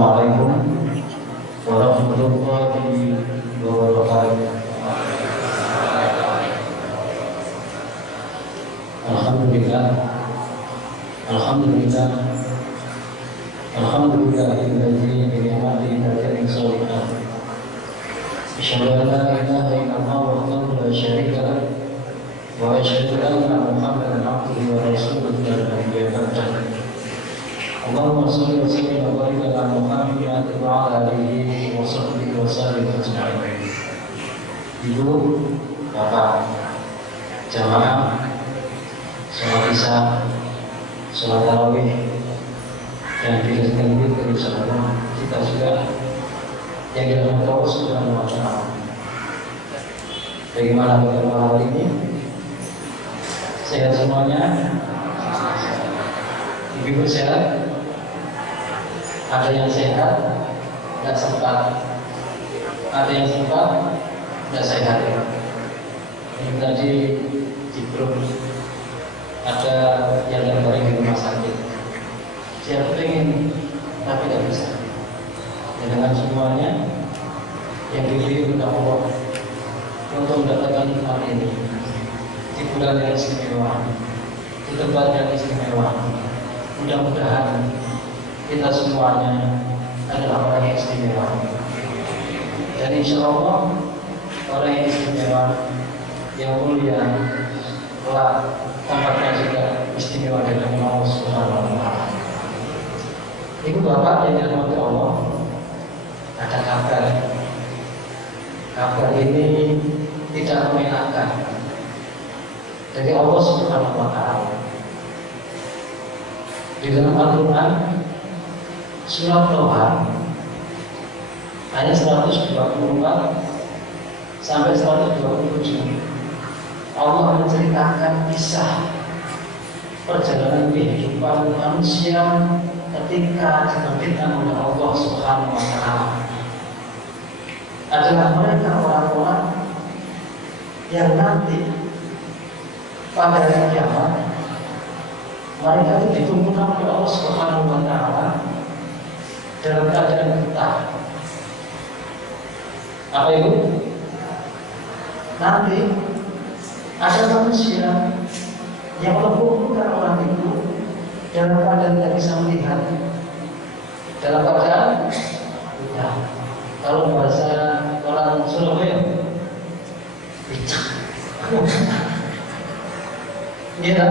Assalamualaikum warahmatullahi wabarakatuh. Alhamdulillah, alhamdulillah, alhamdulillahilladzi bi ni'matihi tatimmu shalihat. Asyhadu an la ilaha illallah wahdahu la syarika lah wa asyhadu anna Muhammadan abduhu wa rasuluhu la nabiyya ba'dahu. Allahumma shalli wa sallim wa barik ala Muhammad wa ala alihi wa sahbihi wa sallim ajma'in. Ibu, Bapak, jamaah sholat isya, sholat tarawih yang dilaksanakan dari saudara kita juga yang dirahmati Allah Subhanahu wa Ta'ala. Bagaimana malam ini? Sehat semuanya? Ibu sehat? Ada yang sehat, tidak sempat. Ada yang sempat, tidak sehat. Ini tadi di grup ada yang lagi di rumah sakit. Siapa pengen tapi tidak bisa. Dan dengan semuanya yang diberi oleh Allah untuk mendapatkan hal ini di bulan yang istimewa, di tempat yang istimewa. Mudah-mudahan kita semuanya adalah orang yang istimewa. Dan insya Allah orang yang istimewa, yang mulia, kelak tempatnya juga istimewa dari Allah Subhanahu wa Ta'ala. Ibu bapak yang dirahmati Allah, ada kabar. Kabar ini tidak menyenangkan dari Allah Subhanahu wa Ta'ala. Di dalam Al-Quran surat Toha ayat 124 sampai 127, Allah menceritakan kisah perjalanan kehidupan manusia ketika diterbitkan oleh Allah Subhanahu wa Ta'ala. Adalah mereka orang-orang yang nanti pada hari kiamat mereka itu dikumpulkan oleh Allah Subhanahu wa Ta'ala dalam keadaan buta. Apa itu? Nanti ada manusia yang mengumpulkan orang itu dalam keadaan tidak bisa melihat, dalam keadaan buta. Kalau bahasa orang Surabaya, picak. Iya,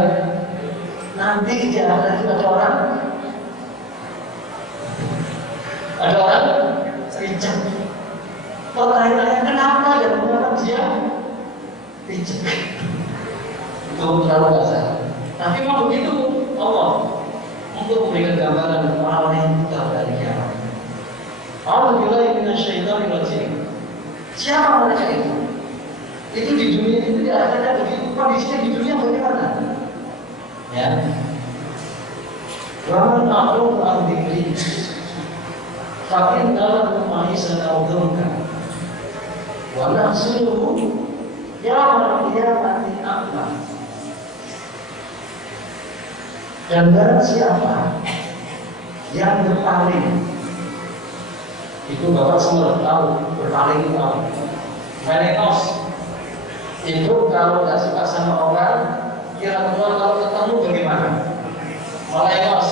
nanti di akhirat itu ada orang picak. Pertanyaannya kenapa dan mengapa dia picak? Itu terlalu kasar. Tapi mau begitu Allah untuk memberikan gambaran orang yang buta dari kiamat. A'udzubillahi minasyaitonir rajim. Siapa mereka itu? Itu di dunia itu tidak ada begitu. Kondisinya di dunia bagaimana? Ya. Wa man a'rada an dzikri fa inna lahu ma'isatan dhanka wa nahsuruhu yawmal qiyamati a'ma. Dan barang siapa yang berpaling, itu Bapak semua tahu berpaling itu apa? Melengos itu kalau tidak suka sama orang, kira-kira kalau ketemu bagaimana? Melengos,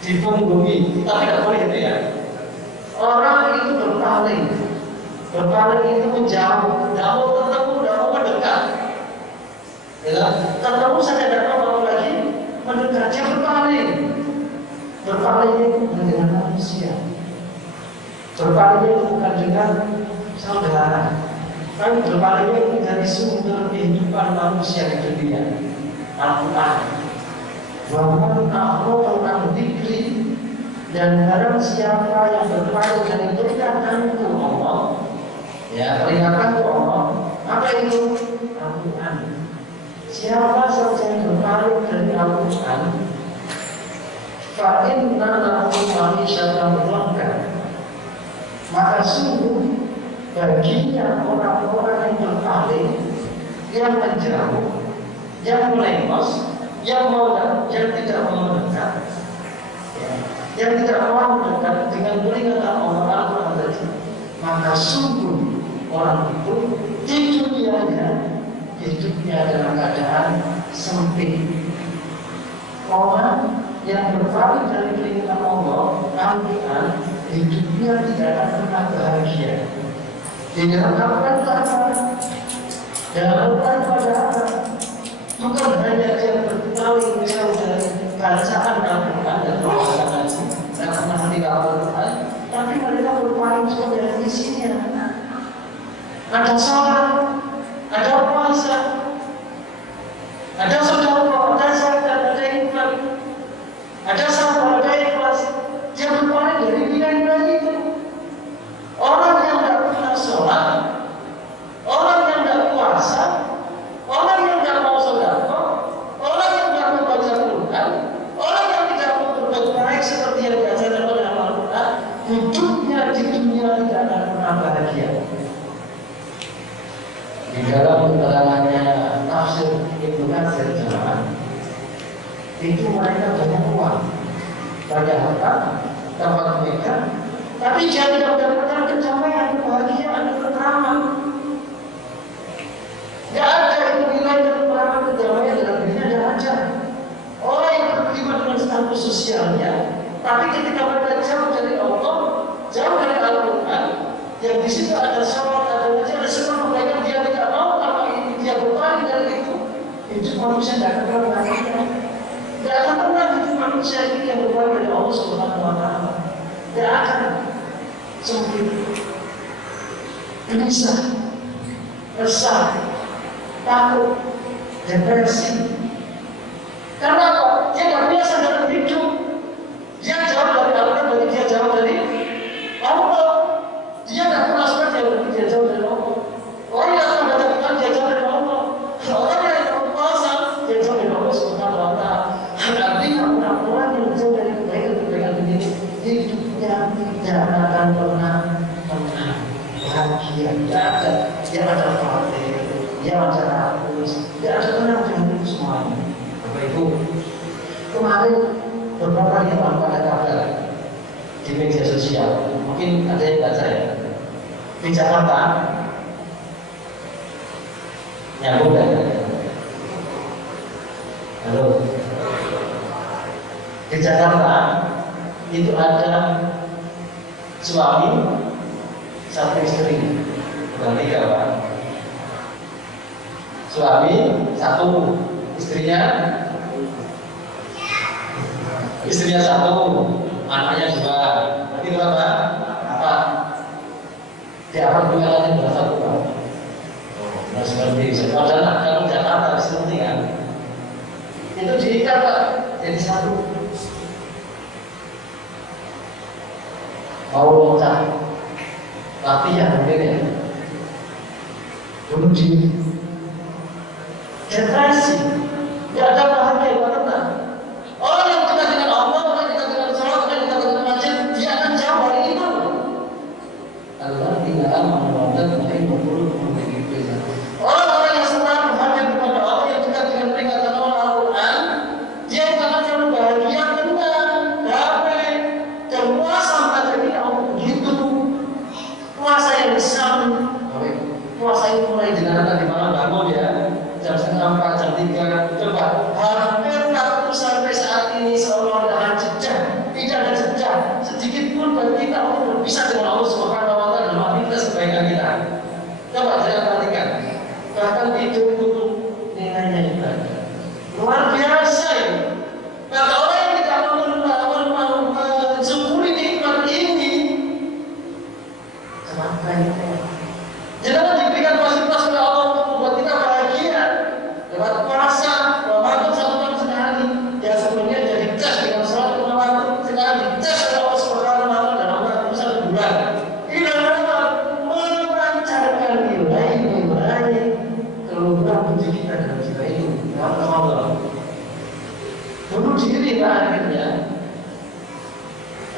dipunggungi, kita tidak boleh itu ya. Orang itu berpaling itu menjauh, tidak mau ketemu, tidak mau mendekat. Ya, ketemu saja tidak mau lagi mendekat, dia berpaling. Berpaling itu bukan dengan manusia. Berpaling itu bukan dengan saudara. Kan berpaling itu dari sumber kehidupan manusia di dunia. Al-Quran. Bahwa Allah tentang dzikri, dan barang siapa yang berpaling dari peringatanku Allah, ya peringatanku Allah, apa itu? Al-Quran. Siapa saja yang berpaling dari Al-Quran, fa inna lahu ma'isatan dhanka, maka sungguh baginya orang-orang yang berpaling, yang menjauh, yang melengos, yang tidak mau mendekat, ya, yang tidak mau dekat dengan peringatan orang Al-Quran tadi, maka sungguh orang itu hidupnya dalam keadaan sempit. Orang yang berpaling dari peringatan Allah, nantian hidupnya tidak akan pernah bahagia. Diharapkan apa? Diharapkan pada apa? Bukan hanya dia berpaling jauh dari bacaan Al-Quran dan bacaan Nabi, dan menghafal Al-Quran, tapi mereka berpaling juga dari isinya. Ada salat, ada puasa, ada sedekah, ada zakat, ada infak, ada sabar, ada ikhlas. Dia berpaling dari nilai-nilai itu. Orang yang tidak pernah sholat, orang yang tidak puasa, orang yang tidak mau sedekah, orang yang tidak mau baca Quran, orang yang tidak mau berbuat baik seperti yang diajarkan oleh Al-Quran, hidupnya di dunia tidak akan pernah bahagia. Di dalam keterangannya tafsir Ibnu Katsir itu mereka banyak uang, banyak harta, tempat mereka, tapi dia tidak mendapatkan pencapaian, kebahagiaan, ketentraman. Tidak ada itu nilai ketentraman, kedamaian dalam dirinya, tidak ada. Orang yang berterima dengan status sosialnya, tapi ketika mereka jauh dari Allah, jauh dari Al-Quran, yang di situ ada sholat, ada ngaji, ada semua kebaikan, dia tidak mau apa ini, dia berpaling dari itu manusia tidak akan pernah bahagia. Tidak akan pernah hidup manusia ini yang berpaling dari Allah Subhanahu wa Ta'ala. Tidak akan. Sempit, gelisah, resah, takut, depresi. Karena apa? Dia tidak biasa dalam hidup. Dia jauh dari Allah, berarti dia jauh dari Allah. Dia tidak pernah seperti dia jauh dari Allah. Orang yang akan baca Quran, dia jauh dari Allah. Orang yang berpuasa, dia jauh dari Allah Subhanahu wa Ta'ala. Artinya orang yang jauh dari kebaikan ini, hidupnya tidak akan pernah bahagia. Tidak ada. Dia ada fakir, dia ada hapus, dia ada tenang dengan itu semuanya. Bapak Ibu, kemarin beberapa hari yang lalu ada kabar di media sosial, mungkin ada yang baca ya, di Jakarta, nyambung kan? Halo, di Jakarta itu ada suami satu istri, bukan tiga Pak. Suami satu, istrinya satu, anaknya dua. Berarti berapa? Empat. Di apa bulannya berapa satu Pak? Nah seperti itu. Kalau Jakarta seperti kan, itu diikat Pak, jadi satu. Mau loncat, latihan mungkin ya, bunuh diri, depresi, tidak ada bahagia, tidak tenang. Orang yang dekat dengan Allah, orang yang dekat dengan sholat, orang yang dekat dengan masjid, dia akan jauh dari itu. Al-Fatihah al-Mu'adat ma'in ma'furud ma'furud. Orang-orang yang selalu berhadap kepada Allah, yang dekat dengan peringatan Allah Al-Quran, dia akan selalu bahagia, tenang, damai, dan puasa materi Allah begitu. Puasa yang besar, puasa itu mulai dilakukan di malam bangun ya, jam 3:30, jam 3. Coba, hampir 40 sampai saat ini seolah ada jejak, tidak ada jejak sedikit pun bagi kita untuk berpisah dengan Allah Subhanahu wa Ta'ala dalam aktivitas kebaikan kita. Coba saya perhatikan, bahkan hidup itu nilainya ibadah luar biasa ini. Maka orang yang tidak mau mensyukuri nikmat ini, kenapa itu? Jangan diberikan fasilitas oleh Allah untuk membuat kita bahagia lewat puasa, Ramadan 1 tahun sekali. Ya sebenarnya jadi tes dengan sholat 5 waktu sekali, tes oleh Allah Subhanahu wa Ta'ala dalam waktu 1 bulan. Ini adalah memancarkan nilai-nilai keluhuran budi kita dalam jiwa ini. Allah. Bunuh diri Pak akhirnya.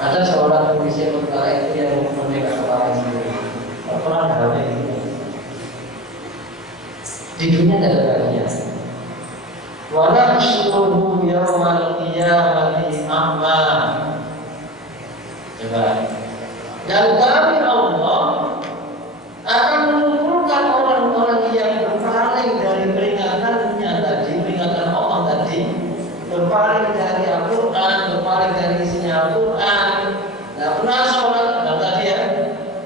Ada seorang polisi yang perkara itu yang memegang kepala sendiri. Pernah hal ini. Di dunia tidak ada bahagia. Wa nahsyuruhu yaumal qiyamati a'ma. Coba. Dan kami Allah akan mengumpulkan orang-orang yang berpaling dari peringatannya tadi, peringatan Allah tadi, berpaling dari Al-Quran, berpaling dari isinya Al-Quran. Nah, penasaran dan tadi ya.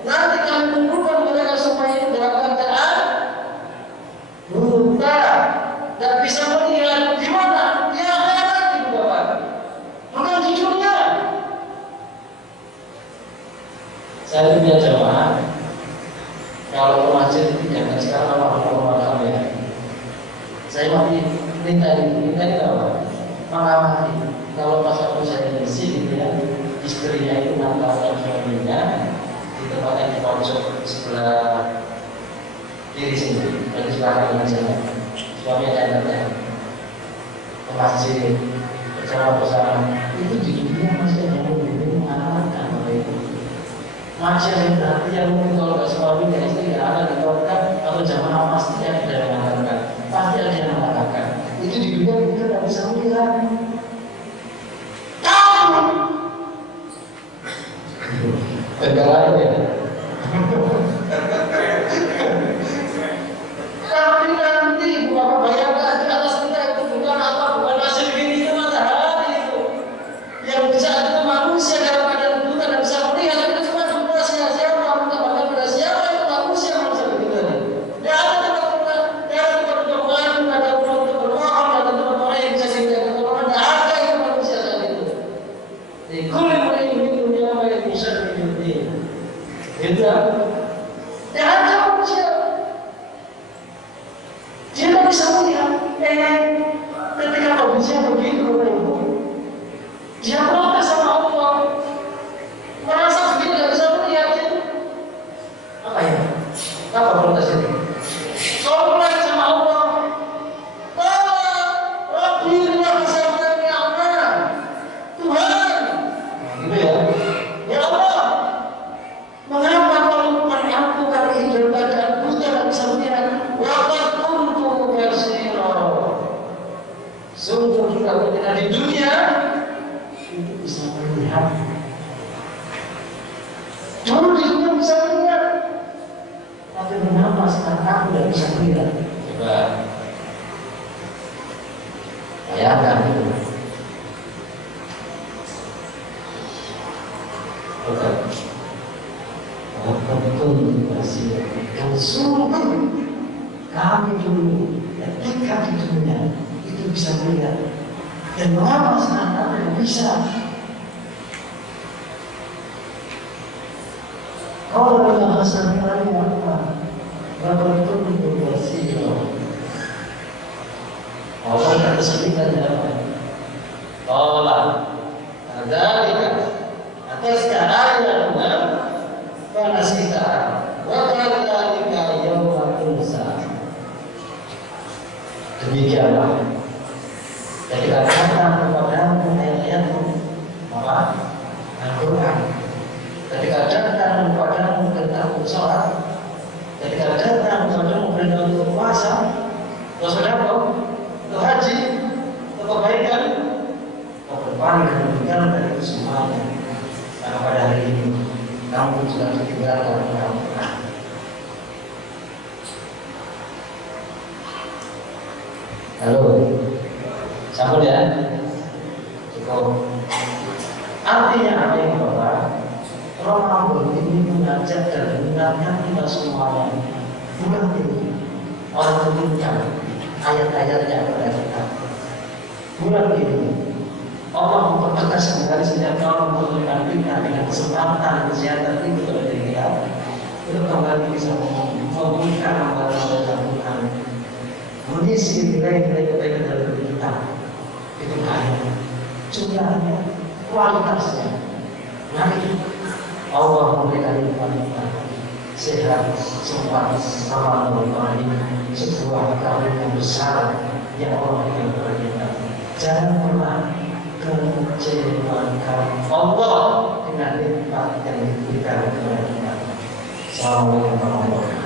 Nanti kami kumpulkan mereka supaya itu dalam keadaan buta dan bisa melihat di mana? Di akhirat itu Bapak. Bukan di dunia. Saya punya jamaah. Kalau ke masjid jangan sekarang apa ya. Saya masih minta apa? Mengamati. Kalau pas aku saya di sini ya, istrinya itu mengantarkan suaminya di tempat yang di pojok sebelah kiri sini, dari sebelah kanan sana. Suami akan datang ke masjid, berceramah bersama. Itu di dunia masih ada yang lebih mengarahkan hal itu. Masih ada berarti yang mungkin kalau nggak suami dan istri nggak akan dikeluarkan atau jamaah pasti yang tidak mengatakan, pasti ada yang mengatakan. Itu di dunia kita tidak bisa melihat. Negara ya. Tapi nanti Bapak bayangkan di atas kita itu bukan apa, bukan hasil gini itu matahari itu. Yang bisa itu manusia dalam keadaan buta dan bisa melihat itu cuma buta sia-sia, bukan pada siapa itu manusia begitu. Ya ada tempat-tempat, ya ada tempat-tempat, ada tempat-tempat berbohong, ada tempat-tempat yang bisa dijaga orang, tidak ada itu manusia saat itu. Di kulit mereka itu dia yang bisa dihidupi. Itu ya ada manusia. Dia tak bisa melihat. Ketika kondisinya begitu, dia protes sama Allah. Merasa begitu tidak bisa melihat itu. Apa ya? Apa protes itu? Komplain sama Allah. Rabbi Allah bersabda ya Allah. Tuhan. Gitu ya. Ya Allah. Mengapa kalau aku kali ini dalam keadaan buta dan bisa melihat? Waqad kuntu basira. Sungguh kita ketika di dunia itu bisa melihat. Dulu di dunia bisa melihat, tapi mengapa sekarang aku tidak bisa melihat? Coba bayangkan itu. Oke. Betul basira. Dan sungguh kami dulu ketika di dunia itu bisa melihat. Dan mengapa sekarang aku tidak bisa? Kalau dalam bahasa Melayu apa? Betul basira. Allah tak kesulitan apa? Tolak. Adzalika atas keadaannya panasita. Wakadzalika yaumul tunsa. Demikianlah ketika datang kepadamu ayat-ayatmu apa? Al-Quran. Ketika datang kepadamu tentang sholat, ketika datang kepadamu perintah untuk puasa, untuk sedekah, untuk haji, untuk kebaikan, kau berpaling dan meninggalkan dari itu semuanya. Karena pada hari ini kamu sudah ditinggalkan oleh Al-Quran. Halo, sambut ya. Cukup. Artinya apa yang Bapak? Ramadan ini mengajak dan mengingatkan kita semuanya. Bukan ini orang mengingatkan ayat-ayatnya kepada kita. Bukan ini Allah mempertegas kembali setiap orang memberikan kita dengan kesempatan kesehatan itu kepada kita. Itu kembali bisa membuka amalan Al-Quran, mengisi nilai-nilai kebaikan dalam hidup kita. Itu hanya jumlahnya, kualitasnya. Mari Allah memberikan kita sehat, sempat, amal, ini sebuah karunia yang besar yang Allah berikan kepada kita. Jangan pernah kecewakan Allah dengan nikmat yang diberikan kepada kita. Assalamualaikum warahmatullahi wabarakatuh.